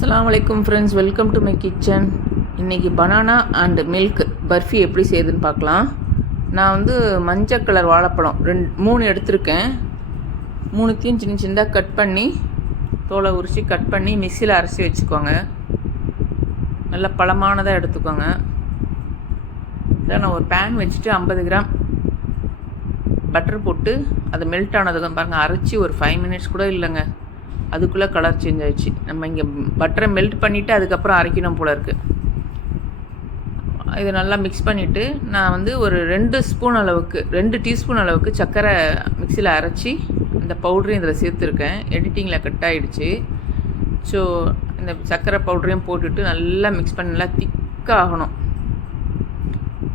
அஸ்ஸலாமு அலைக்கும் friends, welcome to my kitchen. இன்றைக்கி பனானா அண்ட் மில்க் பர்ஃபி எப்படி செய்யுதுன்னு பார்க்கலாம். நான் வந்து மஞ்சள் கலர் வாழைப்பழம் 3 எடுத்திருக்கேன். 3த்தையும் சின்ன சின்னதாக கட் பண்ணி தோலை உரித்து கட் பண்ணி மிக்சியில் அரைச்சி வச்சுக்கோங்க. நல்லா பழமானதாக எடுத்துக்கோங்க. இதில் நான் ஒரு பேன் வச்சுட்டு 50 கிராம் பட்டர் போட்டு அது மெல்ட் ஆனதுக்கு பாருங்கள், அரைச்சி ஒரு 5 மினிட்ஸ் கூட இல்லைங்க, அதுக்குள்ளே கலர் சேஞ்ச் ஆகிடுச்சு. நம்ம இங்கே பட்டரை மெல்ட் பண்ணிவிட்டு அதுக்கப்புறம் அரைக்கணும் போல் இருக்குது. இதை நல்லா மிக்ஸ் பண்ணிவிட்டு நான் வந்து ஒரு 2 டீஸ்பூன் அளவுக்கு சர்க்கரை மிக்சியில் அரைச்சி இந்த பவுடரையும் இதில் சேர்த்துருக்கேன். எடிட்டிங்கில் கட் ஆகிடுச்சு. ஸோ இந்த சர்க்கரை பவுடரையும் போட்டுட்டு நல்லா மிக்ஸ் பண்ணி நல்லா திக்காக ஆகணும்.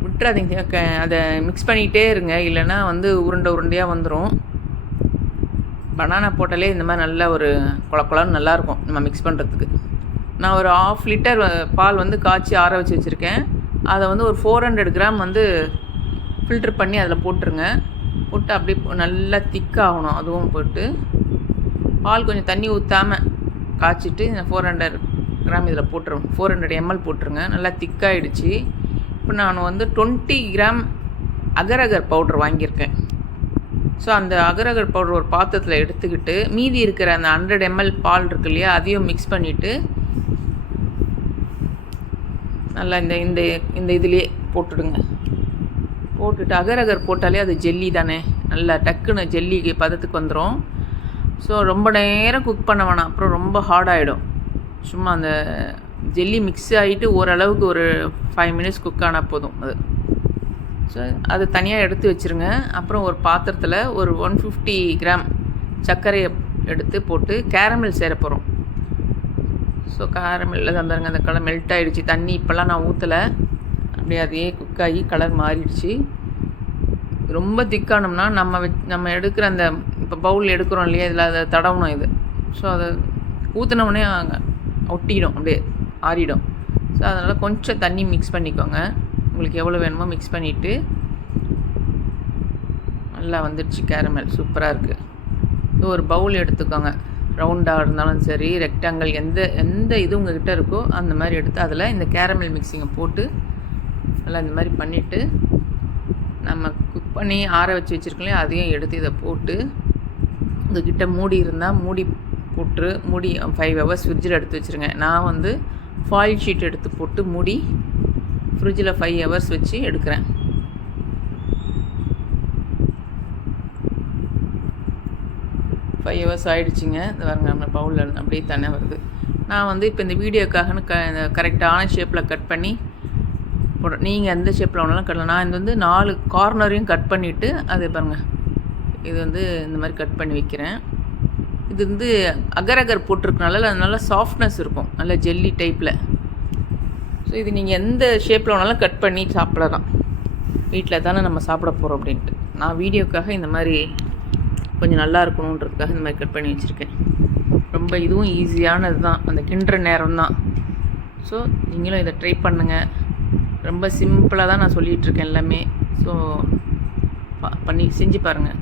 விட்டுறாதீங்க, அதை மிக்ஸ் பண்ணிகிட்டே இருங்க, இல்லைன்னா வந்து உருண்டையாக வந்துடும். பனானா போட்டாலே இந்த மாதிரி நல்ல ஒரு குழக்குழன்னு நல்லாயிருக்கும் நம்ம மிக்ஸ் பண்ணுறதுக்கு. நான் ஒரு 1/2 லிட்டர் பால் வந்து காய்ச்சி ஆற வச்சு வச்சுருக்கேன். அதை வந்து ஒரு 400 கிராம் வந்து ஃபில்ட்ரு பண்ணி அதில் போட்டுருங்க. போட்டு அப்படியே நல்லா திக்காகணும். அதுவும் போட்டு பால் கொஞ்சம் தண்ணி ஊற்றாமல் காய்ச்சிட்டு இந்த 400 கிராம் இதில் போட்டுருங்க. 400 ml போட்டுருங்க. நல்லா திக்காகிடுச்சு. இப்போ நான் வந்து 20 கிராம் அகரகர் பவுடர் வாங்கியிருக்கேன். ஸோ அந்த அகரகர் பவுடர் ஒரு பாத்திரத்தில் எடுத்துக்கிட்டு மீதி இருக்கிற அந்த 100 ml பால் இருக்கு இல்லையா, அதையும் மிக்ஸ் பண்ணிவிட்டு நல்லா இந்த இதுலேயே போட்டுடுங்க. போட்டுட்டு அகரகர் போட்டாலே அது ஜெல்லி தானே, நல்லா டக்குன்னு ஜெல்லி பதத்துக்கு வந்துடும். ஸோ ரொம்ப நேரம் குக் பண்ண வேணாம், அப்புறம் ரொம்ப ஹார்டாகிடும். சும்மா அந்த ஜெல்லி மிக்ஸ் ஆகிட்டு ஓரளவுக்கு ஒரு 5 மினிட்ஸ் குக் ஆனால் போதும். ஸோ அது தனியாக எடுத்து வச்சுருங்க. அப்புறம் ஒரு பாத்திரத்தில் ஒரு 150 கிராம் சர்க்கரையை எடுத்து போட்டு கேரமல் சேர போகிறோம். ஸோ கேரமல் தான் பாருங்க, அந்த கலர் மெல்ட் ஆகிடுச்சு. தண்ணி இப்போல்லாம் நான் ஊற்றலை, அப்படியே அதையே குக் ஆகி கலர் மாறிடுச்சு. ரொம்ப திக்கானோம்னா நம்ம எடுக்கிற அந்த இப்போ பவுல் எடுக்கிறோம் இல்லையா, இதில் அதை தடவணும் இது. ஸோ அதை ஊற்றினோடனே ஒட்டிடும், அப்படியே ஆறிடும். ஸோ அதனால் கொஞ்சம் தண்ணி மிக்ஸ் பண்ணிக்கோங்க. உங்களுக்கு எவ்வளோ வேணுமோ மிக்ஸ் பண்ணிவிட்டு நல்லா வந்துடுச்சு. கேரமல் சூப்பராக இருக்குது. ஸோ ஒரு பவுல் எடுத்துக்கோங்க. ரவுண்டாக இருந்தாலும் சரி, ரெக்டாங்கிள், எந்த இது உங்கள்கிட்ட இருக்கோ அந்த மாதிரி எடுத்து அதில் இந்த கேரமல் மிக்ஸிங்கை போட்டு நல்லா இந்த மாதிரி பண்ணிவிட்டு நம்ம குக் பண்ணி ஆற வச்சு வச்சுருக்கோம், அதையும் எடுத்து இதை போட்டு உங்கள்கிட்ட மூடி இருந்தால் மூடி போட்டு 5 hours ஃப்ரிட்ஜில் எடுத்து வச்சுருங்க. நான் வந்து ஃபாயில் ஷீட் எடுத்து போட்டு மூடி ஃப்ரிட்ஜில் 5 hours வச்சு எடுக்கிறேன். ஆகிடுச்சிங்க. இந்த பாருங்க, நம்ம பவுலில் அப்படியே தானே வருது. நான் வந்து இப்போ இந்த வீடியோக்காகன்னு கரெக்டான ஷேப்பில் கட் பண்ணி போடுறேன். நீங்கள் எந்த ஷேப்பில் வேணாலும் கட்டலாம். நான் இது வந்து 4 கார்னரையும் கட் பண்ணிவிட்டு அது பாருங்கள், இது வந்து இந்த மாதிரி கட் பண்ணி வைக்கிறேன். இது வந்து அகரகர் போட்டிருக்கனால அது நல்லா சாஃப்ட்னஸ் இருக்கும், நல்ல ஜெல்லி டைப்பில். ஸோ இது நீங்கள் எந்த ஷேப்பில் வேணாலும் கட் பண்ணி சாப்பிடலாம். வீட்டில் தானே நம்ம சாப்பிட போகிறோம் அப்படின்ட்டு நான் வீடியோக்காக இந்த மாதிரி கொஞ்சம் நல்லா இருக்கணுன்றதுக்காக இந்த மாதிரி கட் பண்ணி வச்சுருக்கேன். ரொம்ப இதுவும் ஈஸியானது தான், அந்த கிண்டுற நேரம் தான். ஸோ நீங்களும் இதை ட்ரை பண்ணுங்கள். ரொம்ப சிம்பிளாக தான் நான் சொல்லிகிட்ருக்கேன் எல்லாமே. ஸோ பண்ணி செஞ்சு பாருங்கள்.